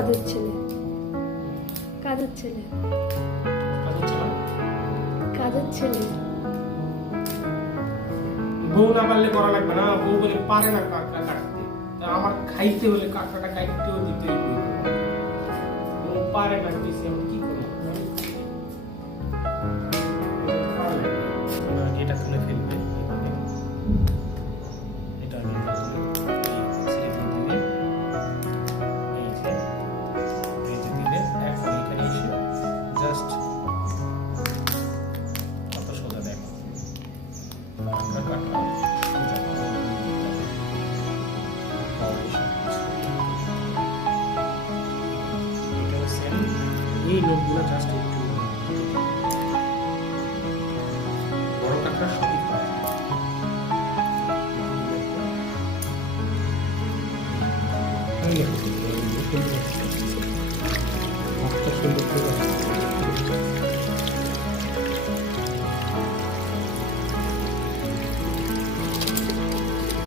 কাজের ছেলে, কাজের ছেলে, কাজের ছেলে। বউ না পারলে করা লাগবে না, বউ বলে পারে না কাঁকড়া কাটতে, তা আমার খাইতে হলে কাঁকড়াটা কাটতেও দিতে হবে, বউ পারে না দিছি আমি কি করব? এটা তুলে ফেলবে, এটা আমি ছেড়ে দিবে, এই যে দিলে এখন এখানে এসে জাস্ট কত সোজা দেখো কাঁকড়া এই লোকগুলো জাস্ট একটু বড় কাঁকড়া সবই পাওয়া যায়।